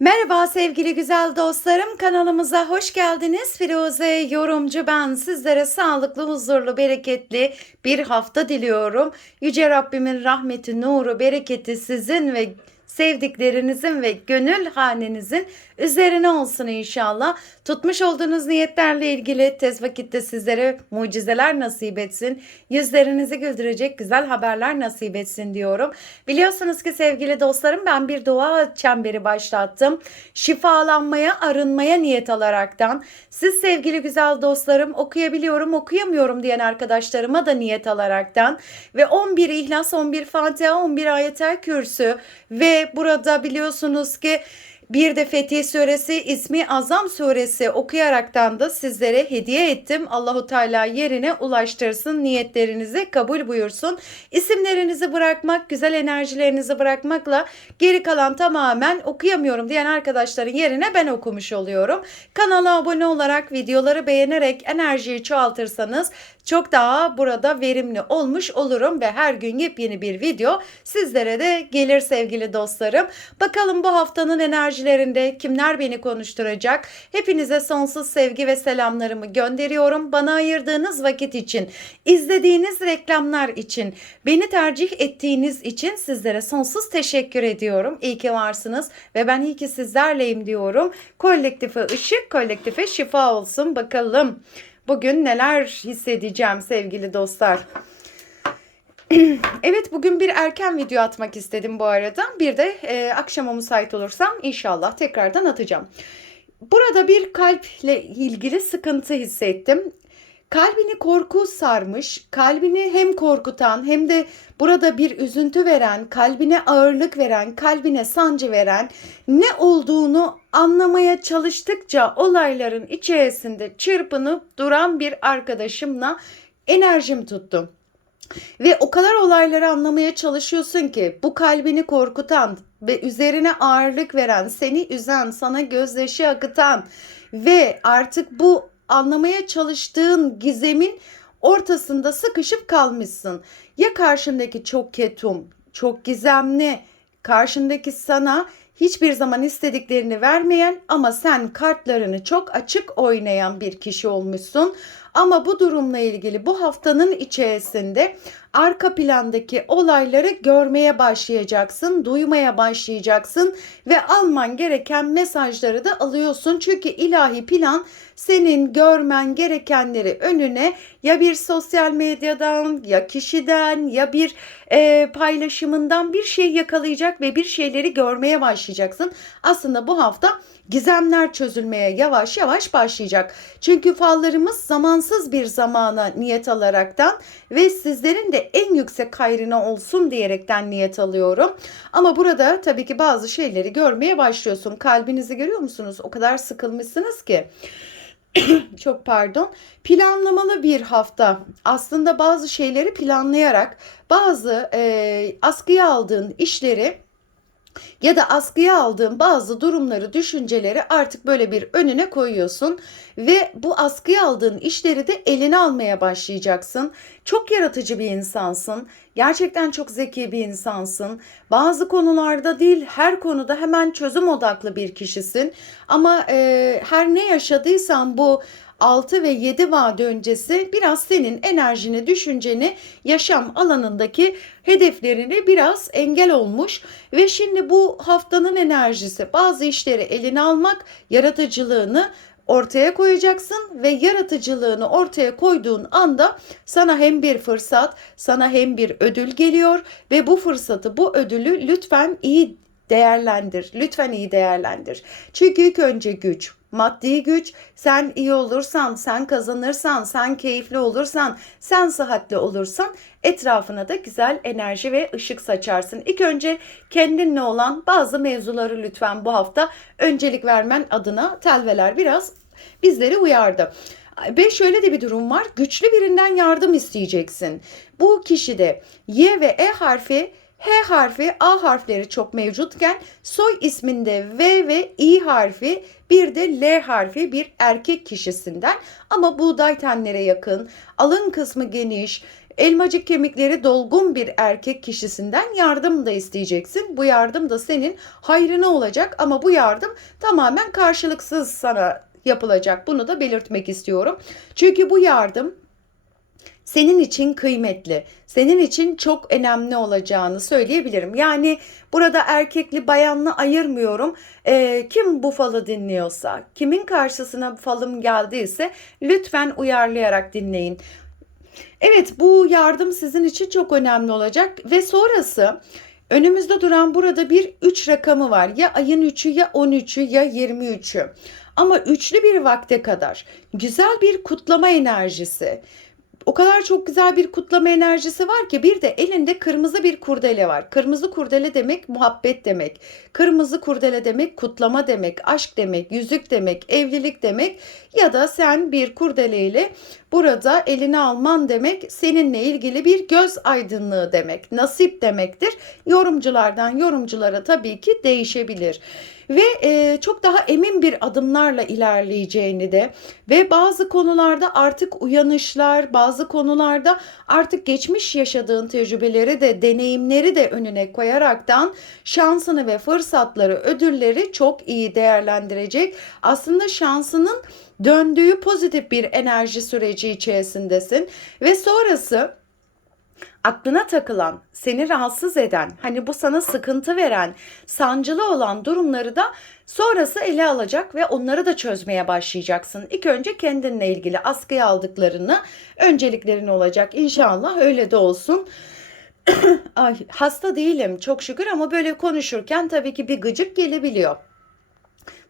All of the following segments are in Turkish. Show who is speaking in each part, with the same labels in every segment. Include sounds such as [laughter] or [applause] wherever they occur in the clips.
Speaker 1: Merhaba sevgili güzel dostlarım kanalımıza hoş geldiniz. Firuze yorumcu ben sizlere sağlıklı, huzurlu, bereketli bir hafta diliyorum. Yüce Rabbimin rahmeti, nuru, bereketi sizin ve sevdiklerinizin ve gönül hanenizin üzerine olsun inşallah. Tutmuş olduğunuz niyetlerle ilgili tez vakitte sizlere mucizeler nasip etsin. Yüzlerinizi güldürecek güzel haberler nasip etsin diyorum. Biliyorsunuz ki sevgili dostlarım ben bir dua çemberi başlattım. Şifalanmaya, arınmaya niyet alaraktan. Siz sevgili güzel dostlarım okuyabiliyorum, okuyamıyorum diyen arkadaşlarıma da niyet alaraktan ve 11 İhlas, 11 Fatiha, 11 Ayetel Kürsü ve burada biliyorsunuz ki bir de Fetih Suresi, İsmi Azam Suresi okuyaraktan da sizlere hediye ettim. Allahu Teala yerine ulaştırsın, niyetlerinizi kabul buyursun. İsimlerinizi bırakmak, güzel enerjilerinizi bırakmakla geri kalan tamamen okuyamıyorum diyen arkadaşların yerine ben okumuş oluyorum. Kanala abone olarak, videoları beğenerek enerjiyi çoğaltırsanız çok daha burada verimli olmuş olurum ve her gün yepyeni bir video sizlere de gelir sevgili dostlarım. Bakalım bu haftanın enerjilerinde kimler beni konuşturacak? Hepinize sonsuz sevgi ve selamlarımı gönderiyorum. Bana ayırdığınız vakit için, izlediğiniz reklamlar için, beni tercih ettiğiniz için sizlere sonsuz teşekkür ediyorum. İyi ki varsınız ve ben iyi ki sizlerleyim diyorum. Kolektife ışık, kolektife şifa olsun bakalım. Bugün neler hissedeceğim sevgili dostlar. [clears throat] evet bugün bir erken video atmak istedim bu arada. Bir de e, akşama müsait olursam inşallah tekrardan atacağım. Burada bir kalple ilgili sıkıntı hissettim. Kalbini korku sarmış, kalbini hem korkutan hem de burada bir üzüntü veren, kalbine ağırlık veren, kalbine sancı veren ne olduğunu anlamaya çalıştıkça olayların içerisinde çırpınıp duran bir arkadaşımla enerjim tuttu. Ve o kadar olayları anlamaya çalışıyorsun ki bu kalbini korkutan ve üzerine ağırlık veren, seni üzen, sana gözyaşı akıtan ve artık bu anlamaya çalıştığın gizemin ortasında sıkışıp kalmışsın. Ya karşındaki çok ketum, çok gizemli, karşındaki sana hiçbir zaman istediklerini vermeyen ama sen kartlarını çok açık oynayan bir kişi olmuşsun. Ama bu durumla ilgili bu haftanın içerisinde arka plandaki olayları görmeye başlayacaksın, duymaya başlayacaksın ve alman gereken mesajları da alıyorsun. Çünkü ilahi plan senin görmen gerekenleri önüne ya bir sosyal medyadan ya kişiden ya bir e, paylaşımından bir şey yakalayacak ve bir şeyleri görmeye başlayacaksın. Aslında bu hafta gizemler çözülmeye yavaş yavaş başlayacak. Çünkü fallarımız zamansız bir zamana niyet alaraktan ve sizlerin de en yüksek hayrına olsun diyerekten niyet alıyorum. Ama burada tabii ki bazı şeyleri görmeye başlıyorsun. Kalbinizi görüyor musunuz? O kadar sıkılmışsınız ki. [clears throat] çok pardon planlamalı bir hafta aslında bazı şeyleri planlayarak bazı e, askıya aldığın işleri ya da askıya aldığın bazı durumları, düşünceleri artık böyle bir önüne koyuyorsun ve bu askıya aldığın işleri de eline almaya başlayacaksın. Çok yaratıcı bir insansın. Gerçekten çok zeki bir insansın. Bazı konularda değil, her konuda hemen çözüm odaklı bir kişisin. Ama e, her ne yaşadıysan bu 6 ve 7 vade öncesi biraz senin enerjini, düşünceni, yaşam alanındaki hedeflerini biraz engel olmuş ve şimdi bu haftanın enerjisi bazı işleri eline almak, yaratıcılığını ortaya koyacaksın ve yaratıcılığını ortaya koyduğun anda sana hem bir fırsat, sana hem bir ödül geliyor ve bu fırsatı, bu ödülü lütfen iyi değerlendir. Lütfen iyi değerlendir. Çünkü ilk önce güç, maddi güç, sen iyi olursan, sen kazanırsan, sen keyifli olursan, sen sıhhatli olursan etrafına da güzel enerji ve ışık saçarsın. İlk önce kendinle olan bazı mevzuları lütfen bu hafta öncelik vermen adına telveler biraz bizleri uyardı. Ve şöyle de bir durum var. Güçlü birinden yardım isteyeceksin. Bu kişide Y ve E harfi H harfi, A harfleri çok mevcutken soy isminde V ve I harfi bir de L harfi bir erkek kişisinden ama buğday tenlere yakın, alın kısmı geniş, elmacık kemikleri dolgun bir erkek kişisinden yardım da isteyeceksin. Bu yardım da senin hayrına olacak ama bu yardım tamamen karşılıksız sana yapılacak. Bunu da belirtmek istiyorum. Çünkü bu yardım senin için kıymetli, senin için çok önemli olacağını söyleyebilirim. Yani burada erkekli bayanlı ayırmıyorum. Ee, kim bu falı dinliyorsa, kimin karşısına falım geldiyse lütfen uyarlayarak dinleyin. Evet bu yardım sizin için çok önemli olacak ve sonrası önümüzde duran burada bir 3 rakamı var. Ya ayın 3'ü ya 13'ü ya 23'ü. Ama üçlü bir vakte kadar güzel bir kutlama enerjisi, o kadar çok güzel bir kutlama enerjisi var ki bir de elinde kırmızı bir kurdele var. Kırmızı kurdele demek muhabbet demek. Kırmızı kurdele demek kutlama demek, aşk demek, yüzük demek, evlilik demek ya da sen bir kurdeleyle burada eline alman demek seninle ilgili bir göz aydınlığı demek, nasip demektir. Yorumculardan yorumculara tabii ki değişebilir ve e, çok daha emin bir adımlarla ilerleyeceğini de ve bazı konularda artık uyanışlar, bazı konularda artık geçmiş yaşadığın tecrübeleri de deneyimleri de önüne koyaraktan şansını ve fırsatları, ödülleri çok iyi değerlendirecek. Aslında şansının döndüğü pozitif bir enerji süreci içerisindesin ve sonrası aklına takılan, seni rahatsız eden, hani bu sana sıkıntı veren, sancılı olan durumları da sonrası ele alacak ve onları da çözmeye başlayacaksın. İlk önce kendinle ilgili askıya aldıklarını, önceliklerin olacak. İnşallah öyle de olsun. [clears throat] Ay hasta değilim çok şükür ama böyle konuşurken tabii ki bir gıcık gelebiliyor.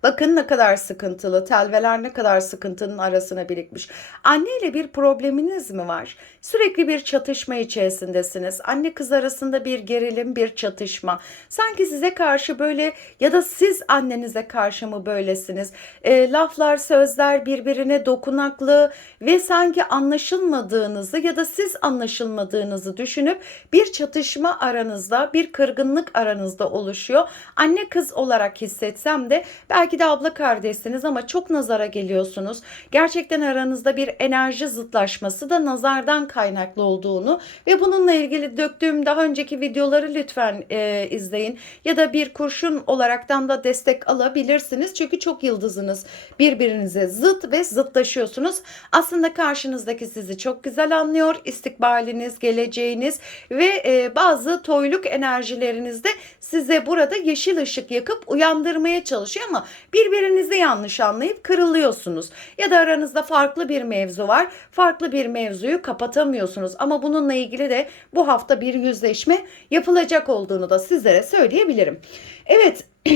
Speaker 1: Bakın ne kadar sıkıntılı, telveler ne kadar sıkıntının arasına birikmiş. Anne ile bir probleminiz mi var? Sürekli bir çatışma içerisindesiniz. Anne kız arasında bir gerilim, bir çatışma. Sanki size karşı böyle ya da siz annenize karşı mı böylesiniz? E, laflar, sözler birbirine dokunaklı ve sanki anlaşılmadığınızı ya da siz anlaşılmadığınızı düşünüp bir çatışma aranızda, bir kırgınlık aranızda oluşuyor. Anne kız olarak hissetsem de belki Belki de abla kardeşsiniz ama çok nazara geliyorsunuz. Gerçekten aranızda bir enerji zıtlaşması da nazardan kaynaklı olduğunu ve bununla ilgili döktüğüm daha önceki videoları lütfen e, izleyin. Ya da bir kurşun olaraktan da destek alabilirsiniz. Çünkü çok yıldızınız birbirinize zıt ve zıtlaşıyorsunuz. Aslında karşınızdaki sizi çok güzel anlıyor. İstikbaliniz, geleceğiniz ve e, bazı toyluk enerjileriniz de size burada yeşil ışık yakıp uyandırmaya çalışıyor ama birbirinizi yanlış anlayıp kırılıyorsunuz. Ya da aranızda farklı bir mevzu var. Farklı bir mevzuyu kapatamıyorsunuz. Ama bununla ilgili de bu hafta bir yüzleşme yapılacak olduğunu da sizlere söyleyebilirim. Evet. [clears throat]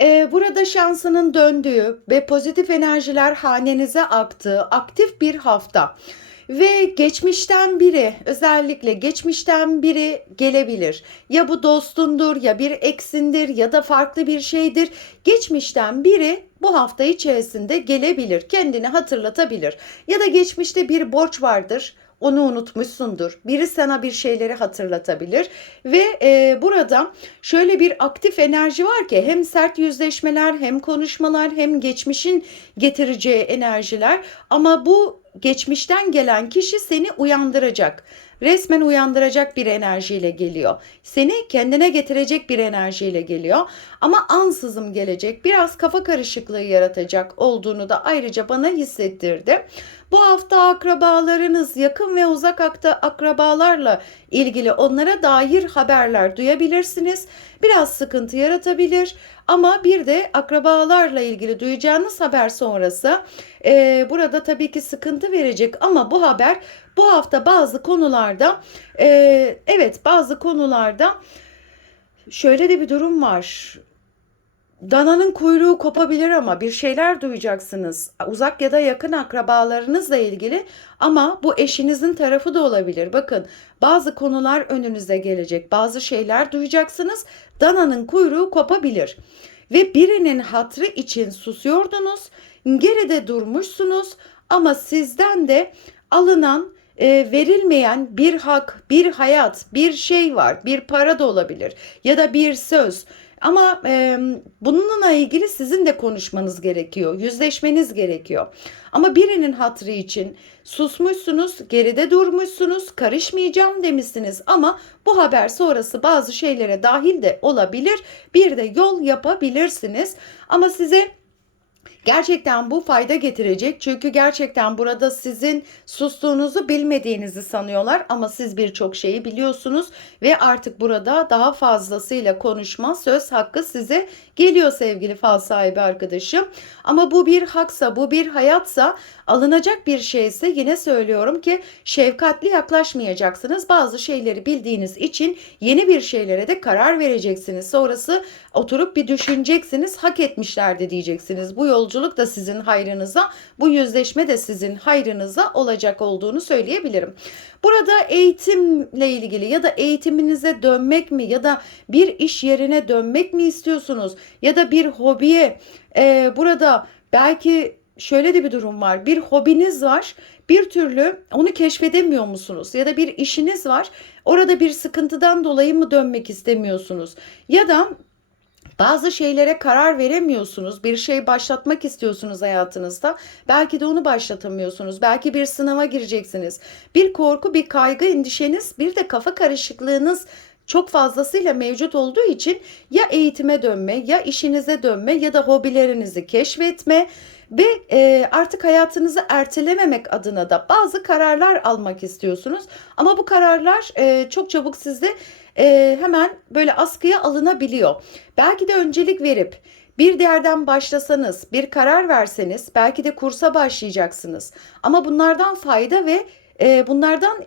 Speaker 1: Ee, burada şansının döndüğü ve pozitif enerjiler hanenize aktığı aktif bir hafta ve geçmişten biri özellikle geçmişten biri gelebilir. Ya bu dostundur ya bir eksindir ya da farklı bir şeydir. Geçmişten biri bu hafta içerisinde gelebilir, kendini hatırlatabilir. Ya da geçmişte bir borç vardır onu unutmuşsundur. Biri sana bir şeyleri hatırlatabilir ve e, burada şöyle bir aktif enerji var ki hem sert yüzleşmeler hem konuşmalar hem geçmişin getireceği enerjiler ama bu geçmişten gelen kişi seni uyandıracak. Resmen uyandıracak bir enerjiyle geliyor. Seni kendine getirecek bir enerjiyle geliyor. Ama ansızım gelecek. Biraz kafa karışıklığı yaratacak olduğunu da ayrıca bana hissettirdi. Bu hafta akrabalarınız, yakın ve uzak akrabalarla ilgili onlara dair haberler duyabilirsiniz. Biraz sıkıntı yaratabilir ama bir de akrabalarla ilgili duyacağınız haber sonrası e, burada tabii ki sıkıntı verecek ama bu haber bu hafta bazı konularda e, evet bazı konularda şöyle de bir durum var. Dananın kuyruğu kopabilir ama bir şeyler duyacaksınız. Uzak ya da yakın akrabalarınızla ilgili ama bu eşinizin tarafı da olabilir. Bakın bazı konular önünüze gelecek. Bazı şeyler duyacaksınız. Dananın kuyruğu kopabilir. Ve birinin hatrı için susuyordunuz. Geride durmuşsunuz ama sizden de alınan e, verilmeyen bir hak, bir hayat, bir şey var. Bir para da olabilir ya da bir söz Ama e, bununla ilgili sizin de konuşmanız gerekiyor, yüzleşmeniz gerekiyor. Ama birinin hatrı için susmuşsunuz, geride durmuşsunuz, karışmayacağım demişsiniz ama bu haber sonrası bazı şeylere dahil de olabilir. Bir de yol yapabilirsiniz. Ama size Gerçekten bu fayda getirecek çünkü gerçekten burada sizin sustuğunuzu bilmediğinizi sanıyorlar ama siz birçok şeyi biliyorsunuz ve artık burada daha fazlasıyla konuşma söz hakkı size geliyor sevgili fal sahibi arkadaşım. Ama bu bir haksa bu bir hayatsa alınacak bir şeyse yine söylüyorum ki şefkatli yaklaşmayacaksınız. Bazı şeyleri bildiğiniz için yeni bir şeylere de karar vereceksiniz. Sonrası oturup bir düşüneceksiniz. Hak etmişlerdi diyeceksiniz. Bu yolculuk da sizin hayrınıza, bu yüzleşme de sizin hayrınıza olacak olduğunu söyleyebilirim. Burada eğitimle ilgili ya da eğitiminize dönmek mi ya da bir iş yerine dönmek mi istiyorsunuz ya da bir hobiye e, burada belki şöyle de bir durum var. Bir hobiniz var. Bir türlü onu keşfedemiyor musunuz? Ya da bir işiniz var. Orada bir sıkıntıdan dolayı mı dönmek istemiyorsunuz? Ya da bazı şeylere karar veremiyorsunuz. Bir şey başlatmak istiyorsunuz hayatınızda. Belki de onu başlatamıyorsunuz. Belki bir sınava gireceksiniz. Bir korku, bir kaygı, endişeniz, bir de kafa karışıklığınız çok fazlasıyla mevcut olduğu için ya eğitime dönme, ya işinize dönme ya da hobilerinizi keşfetme ve e, artık hayatınızı ertelememek adına da bazı kararlar almak istiyorsunuz. Ama bu kararlar e, çok çabuk sizde e, hemen böyle askıya alınabiliyor. Belki de öncelik verip bir yerden başlasanız, bir karar verseniz belki de kursa başlayacaksınız. Ama bunlardan fayda ve e, bunlardan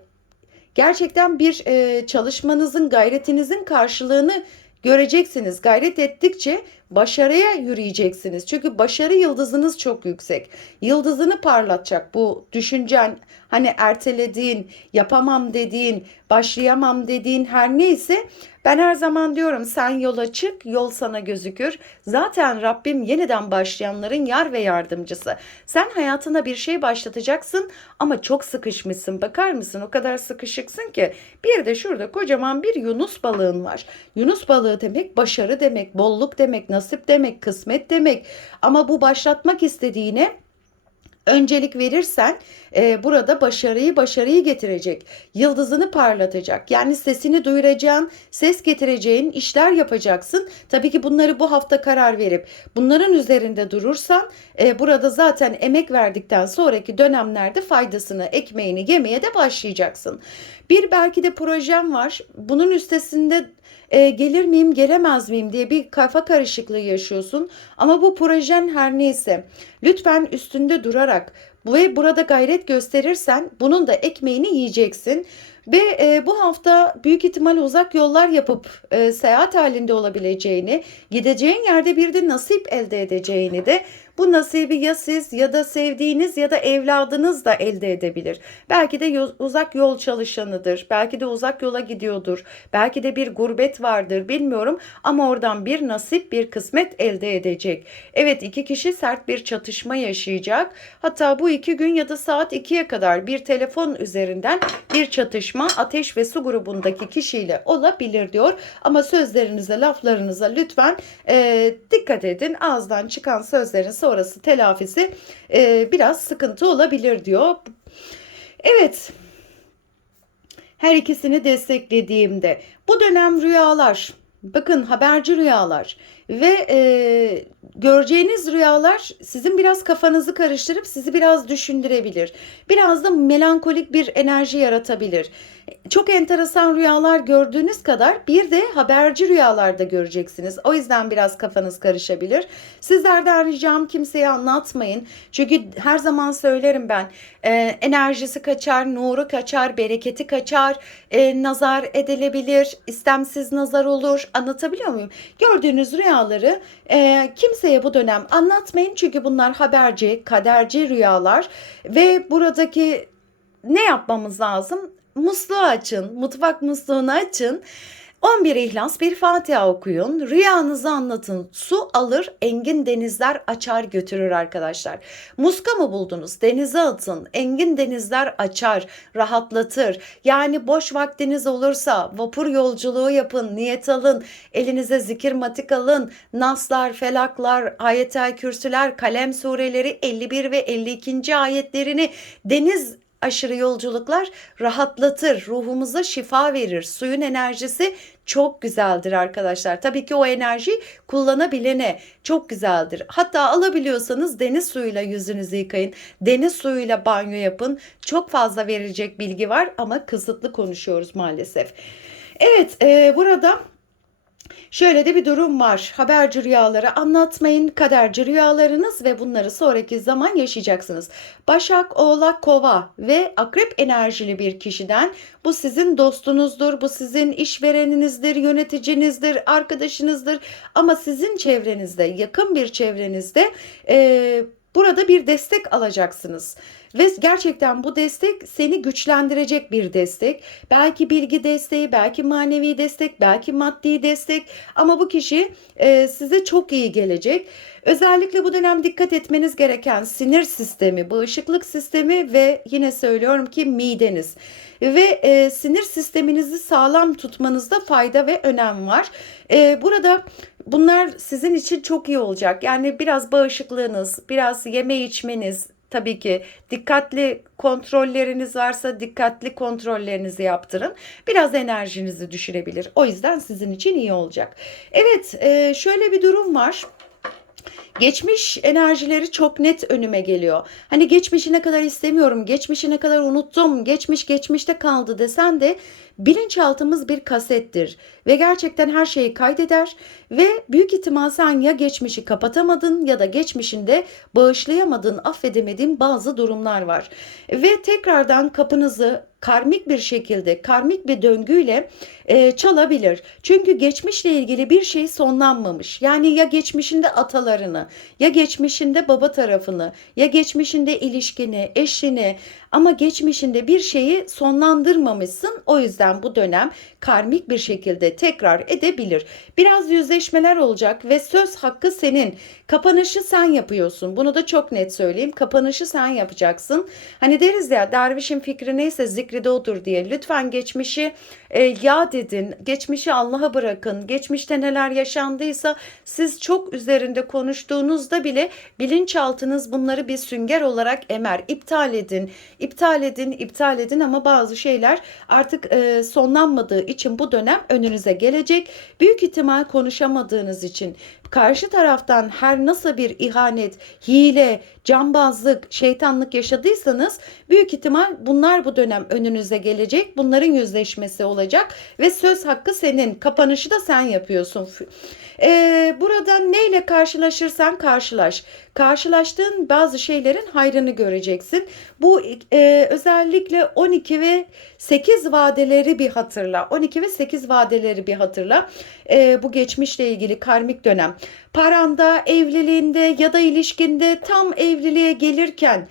Speaker 1: gerçekten bir e, çalışmanızın, gayretinizin karşılığını göreceksiniz. Gayret ettikçe başarıya yürüyeceksiniz. Çünkü başarı yıldızınız çok yüksek. Yıldızını parlatacak bu düşüncen, hani ertelediğin, yapamam dediğin, başlayamam dediğin her neyse ben her zaman diyorum sen yola çık, yol sana gözükür. Zaten Rabbim yeniden başlayanların yar ve yardımcısı. Sen hayatına bir şey başlatacaksın ama çok sıkışmışsın. Bakar mısın? O kadar sıkışıksın ki. Bir de şurada kocaman bir Yunus balığın var. Yunus balığı demek başarı demek, bolluk demek, nasip demek, kısmet demek. Ama bu başlatmak istediğine öncelik verirsen e, burada başarıyı başarıyı getirecek. Yıldızını parlatacak. Yani sesini duyuracağın, ses getireceğin işler yapacaksın. Tabii ki bunları bu hafta karar verip bunların üzerinde durursan e, burada zaten emek verdikten sonraki dönemlerde faydasını, ekmeğini yemeye de başlayacaksın. Bir belki de projem var. Bunun üstesinde e, gelir miyim gelemez miyim diye bir kafa karışıklığı yaşıyorsun. Ama bu projen her neyse lütfen üstünde durarak ve burada gayret gösterirsen bunun da ekmeğini yiyeceksin. Ve e, bu hafta büyük ihtimal uzak yollar yapıp e, seyahat halinde olabileceğini, gideceğin yerde bir de nasip elde edeceğini de bu nasibi ya siz ya da sevdiğiniz ya da evladınız da elde edebilir. Belki de uzak yol çalışanıdır. Belki de uzak yola gidiyordur. Belki de bir gurbet vardır bilmiyorum ama oradan bir nasip bir kısmet elde edecek. Evet iki kişi sert bir çatışma yaşayacak. Hatta bu iki gün ya da saat 2'ye kadar bir telefon üzerinden bir çatışma ateş ve su grubundaki kişiyle olabilir diyor. Ama sözlerinize laflarınıza lütfen e, dikkat edin. Ağızdan çıkan sözlerin sonrası telafisi e, biraz sıkıntı olabilir diyor. Evet. Her ikisini desteklediğimde bu dönem rüyalar bakın haberci rüyalar ve e, göreceğiniz rüyalar sizin biraz kafanızı karıştırıp sizi biraz düşündürebilir. Biraz da melankolik bir enerji yaratabilir. Çok enteresan rüyalar gördüğünüz kadar bir de haberci rüyalarda göreceksiniz. O yüzden biraz kafanız karışabilir. Sizlerden ricam kimseye anlatmayın. Çünkü her zaman söylerim ben e, enerjisi kaçar, nuru kaçar, bereketi kaçar, e, nazar edilebilir, istemsiz nazar olur. Anlatabiliyor muyum? Gördüğünüz rüyaları e, kimseye bu dönem anlatmayın. Çünkü bunlar haberci, kaderci rüyalar ve buradaki ne yapmamız lazım? musluğu açın, mutfak musluğunu açın. 11 İhlas bir Fatiha okuyun. Rüyanızı anlatın. Su alır, engin denizler açar götürür arkadaşlar. Muska mı buldunuz? Denize atın. Engin denizler açar, rahatlatır. Yani boş vaktiniz olursa vapur yolculuğu yapın, niyet alın. Elinize zikir matik alın. Naslar, felaklar, ayetel kürsüler, kalem sureleri 51 ve 52. ayetlerini deniz aşırı yolculuklar rahatlatır, ruhumuza şifa verir. Suyun enerjisi çok güzeldir arkadaşlar. Tabii ki o enerji kullanabilene çok güzeldir. Hatta alabiliyorsanız deniz suyuyla yüzünüzü yıkayın. Deniz suyuyla banyo yapın. Çok fazla verilecek bilgi var ama kısıtlı konuşuyoruz maalesef. Evet, e, burada Şöyle de bir durum var. Haberci rüyaları anlatmayın. Kaderci rüyalarınız ve bunları sonraki zaman yaşayacaksınız. Başak, Oğlak, Kova ve Akrep enerjili bir kişiden bu sizin dostunuzdur, bu sizin işvereninizdir, yöneticinizdir, arkadaşınızdır. Ama sizin çevrenizde, yakın bir çevrenizde e, burada bir destek alacaksınız. Ve gerçekten bu destek seni güçlendirecek bir destek. Belki bilgi desteği, belki manevi destek, belki maddi destek. Ama bu kişi e, size çok iyi gelecek. Özellikle bu dönem dikkat etmeniz gereken sinir sistemi, bağışıklık sistemi ve yine söylüyorum ki mideniz ve e, sinir sisteminizi sağlam tutmanızda fayda ve önem var. E, burada bunlar sizin için çok iyi olacak. Yani biraz bağışıklığınız, biraz yeme içmeniz, Tabii ki dikkatli kontrolleriniz varsa dikkatli kontrollerinizi yaptırın. Biraz enerjinizi düşürebilir. O yüzden sizin için iyi olacak. Evet e, şöyle bir durum var. Geçmiş enerjileri çok net önüme geliyor. Hani geçmişine kadar istemiyorum, geçmişine kadar unuttum, geçmiş geçmişte kaldı desen de bilinçaltımız bir kasettir ve gerçekten her şeyi kaydeder ve büyük ihtimal sen ya geçmişi kapatamadın ya da geçmişinde bağışlayamadın, affedemediğin bazı durumlar var. Ve tekrardan kapınızı karmik bir şekilde, karmik bir döngüyle e, çalabilir. Çünkü geçmişle ilgili bir şey sonlanmamış. Yani ya geçmişinde atalarını, ya geçmişinde baba tarafını, ya geçmişinde ilişkini, eşini ama geçmişinde bir şeyi sonlandırmamışsın. O yüzden bu dönem karmik bir şekilde tekrar edebilir. Biraz yüzleşmeler olacak ve söz hakkı senin. Kapanışı sen yapıyorsun. Bunu da çok net söyleyeyim. Kapanışı sen yapacaksın. Hani deriz ya dervişin fikri neyse zikri de odur diye. Lütfen geçmişi e, yad edin. Geçmişi Allah'a bırakın. Geçmişte neler yaşandıysa siz çok üzerinde konuştuğunuzda bile bilinçaltınız bunları bir sünger olarak emer. İptal edin. İptal edin, iptal edin ama bazı şeyler artık e, sonlanmadığı için bu dönem önünüze gelecek. Büyük ihtimal konuşamadığınız için karşı taraftan her nasıl bir ihanet, hile, cambazlık, şeytanlık yaşadıysanız büyük ihtimal bunlar bu dönem önünüze gelecek. Bunların yüzleşmesi olacak ve söz hakkı senin. Kapanışı da sen yapıyorsun. Ee, burada neyle karşılaşırsan karşılaş. Karşılaştığın bazı şeylerin hayrını göreceksin. Bu e, özellikle 12 ve 8 vadeleri bir hatırla. 12 ve 8 vadeleri bir hatırla. E, bu geçmişle ilgili karmik dönem. Paranda, evliliğinde ya da ilişkinde tam evliliğe gelirken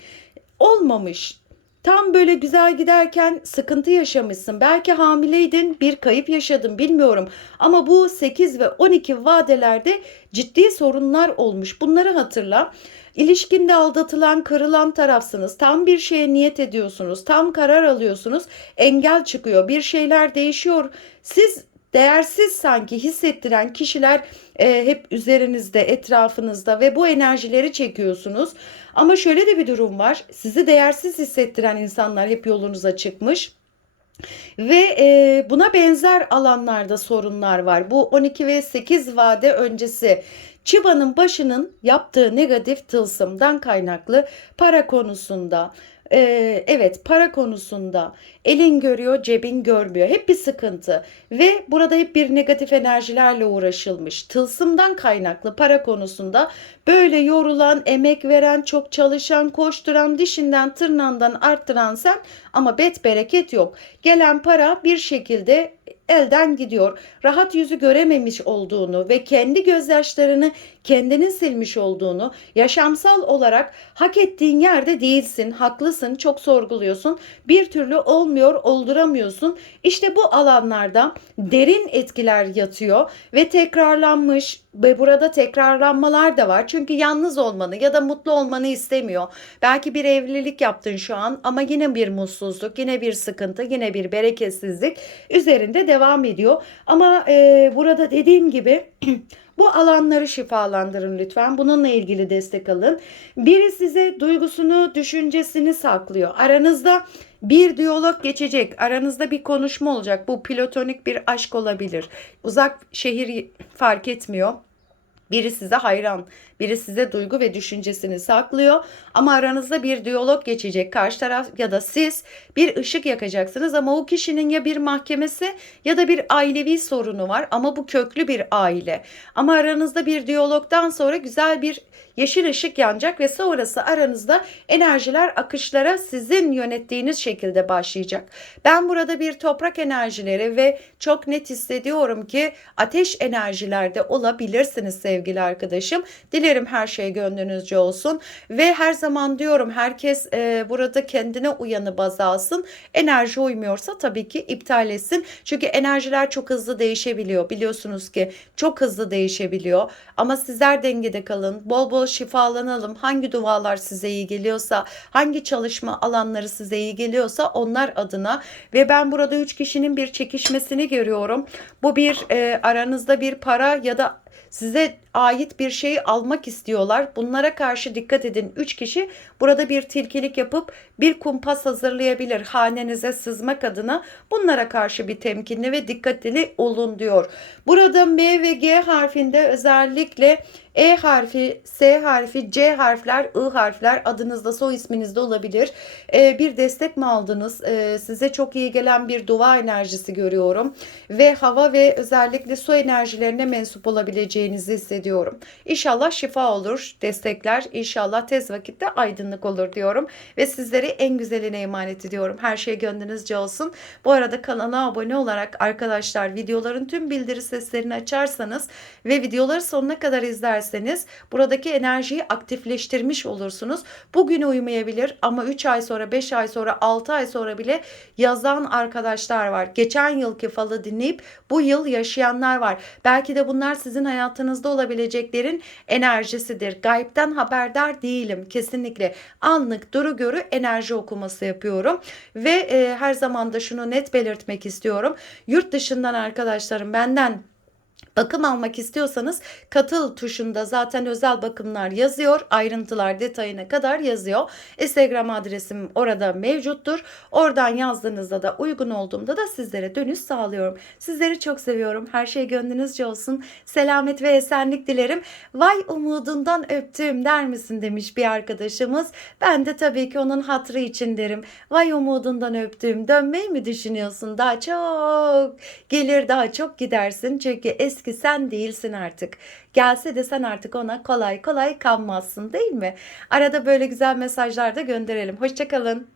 Speaker 1: olmamış Tam böyle güzel giderken sıkıntı yaşamışsın. Belki hamileydin, bir kayıp yaşadın bilmiyorum. Ama bu 8 ve 12 vadelerde ciddi sorunlar olmuş. Bunları hatırla. İlişkinde aldatılan, kırılan tarafsınız. Tam bir şeye niyet ediyorsunuz. Tam karar alıyorsunuz. Engel çıkıyor. Bir şeyler değişiyor. Siz değersiz sanki hissettiren kişiler e, hep üzerinizde, etrafınızda ve bu enerjileri çekiyorsunuz. Ama şöyle de bir durum var. Sizi değersiz hissettiren insanlar hep yolunuza çıkmış. Ve e, buna benzer alanlarda sorunlar var. Bu 12 ve 8 vade öncesi Çiva'nın başının yaptığı negatif tılsımdan kaynaklı para konusunda, ee, evet para konusunda elin görüyor cebin görmüyor. Hep bir sıkıntı. Ve burada hep bir negatif enerjilerle uğraşılmış. Tılsımdan kaynaklı para konusunda böyle yorulan emek veren çok çalışan koşturan dişinden tırnağından arttıran sen ama bet bereket yok. Gelen para bir şekilde elden gidiyor. Rahat yüzü görememiş olduğunu ve kendi gözyaşlarını kendinin silmiş olduğunu, yaşamsal olarak hak ettiğin yerde değilsin, haklısın, çok sorguluyorsun. Bir türlü olmuyor, olduramıyorsun. İşte bu alanlarda derin etkiler yatıyor ve tekrarlanmış ve burada tekrarlanmalar da var. Çünkü yalnız olmanı ya da mutlu olmanı istemiyor. Belki bir evlilik yaptın şu an ama yine bir mutsuzluk, yine bir sıkıntı, yine bir bereketsizlik üzerinde devam ediyor. Ama e, burada dediğim gibi [clears throat] bu alanları şifalandırın lütfen. Bununla ilgili destek alın. Biri size duygusunu, düşüncesini saklıyor. Aranızda bir diyalog geçecek. Aranızda bir konuşma olacak. Bu platonik bir aşk olabilir. Uzak şehir fark etmiyor. Biri size hayran, biri size duygu ve düşüncesini saklıyor ama aranızda bir diyalog geçecek. Karşı taraf ya da siz bir ışık yakacaksınız ama o kişinin ya bir mahkemesi ya da bir ailevi sorunu var ama bu köklü bir aile. Ama aranızda bir diyalogdan sonra güzel bir yeşil ışık yanacak ve sonrası aranızda enerjiler akışlara sizin yönettiğiniz şekilde başlayacak. Ben burada bir toprak enerjileri ve çok net hissediyorum ki ateş enerjilerde olabilirsiniz sevgili arkadaşım. Dilerim her şey gönlünüzce olsun ve her zaman diyorum herkes e, burada kendine uyanı baz alsın. Enerji uymuyorsa tabii ki iptal etsin. Çünkü enerjiler çok hızlı değişebiliyor. Biliyorsunuz ki çok hızlı değişebiliyor. Ama sizler dengede kalın. Bol bol şifalanalım. Hangi dualar size iyi geliyorsa, hangi çalışma alanları size iyi geliyorsa onlar adına ve ben burada üç kişinin bir çekişmesini görüyorum. Bu bir e, aranızda bir para ya da size ait bir şeyi almak istiyorlar. Bunlara karşı dikkat edin. 3 kişi burada bir tilkilik yapıp bir kumpas hazırlayabilir hanenize sızmak adına. Bunlara karşı bir temkinli ve dikkatli olun diyor. Burada M ve G harfinde özellikle E harfi, S harfi, C harfler, I harfler adınızda soy isminizde olabilir. Ee, bir destek mi aldınız? Ee, size çok iyi gelen bir dua enerjisi görüyorum. Ve hava ve özellikle su enerjilerine mensup olabileceğinizi hissediyorum. İnşallah şifa olur, destekler. İnşallah tez vakitte aydınlık olur diyorum. Ve sizleri en güzeline emanet ediyorum. Her şey gönlünüzce olsun. Bu arada kanala abone olarak arkadaşlar videoların tüm bildiri seslerini açarsanız ve videoları sonuna kadar izlerseniz buradaki enerjiyi aktifleştirmiş olursunuz. Bugün uymayabilir ama 3 ay sonra, 5 ay sonra, 6 ay sonra bile yazan arkadaşlar var. Geçen yılki falı dinleyip bu yıl yaşayanlar var. Belki de bunlar sizin hayatınızda olabileceklerin enerjisidir. Gayipten haberdar değilim kesinlikle. Anlık duru görü enerji okuması yapıyorum ve e, her zaman da şunu net belirtmek istiyorum. Yurt dışından arkadaşlarım benden Bakım almak istiyorsanız katıl tuşunda zaten özel bakımlar yazıyor. Ayrıntılar detayına kadar yazıyor. Instagram adresim orada mevcuttur. Oradan yazdığınızda da uygun olduğumda da sizlere dönüş sağlıyorum. Sizleri çok seviyorum. Her şey gönlünüzce olsun. Selamet ve esenlik dilerim. Vay umudundan öptüm der misin demiş bir arkadaşımız. Ben de tabii ki onun hatrı için derim. Vay umudundan öptüm. Dönmeyi mi düşünüyorsun? Daha çok gelir daha çok gidersin. Çünkü eski sen değilsin artık. Gelse de sen artık ona kolay kolay kanmazsın değil mi? Arada böyle güzel mesajlar da gönderelim. Hoşçakalın.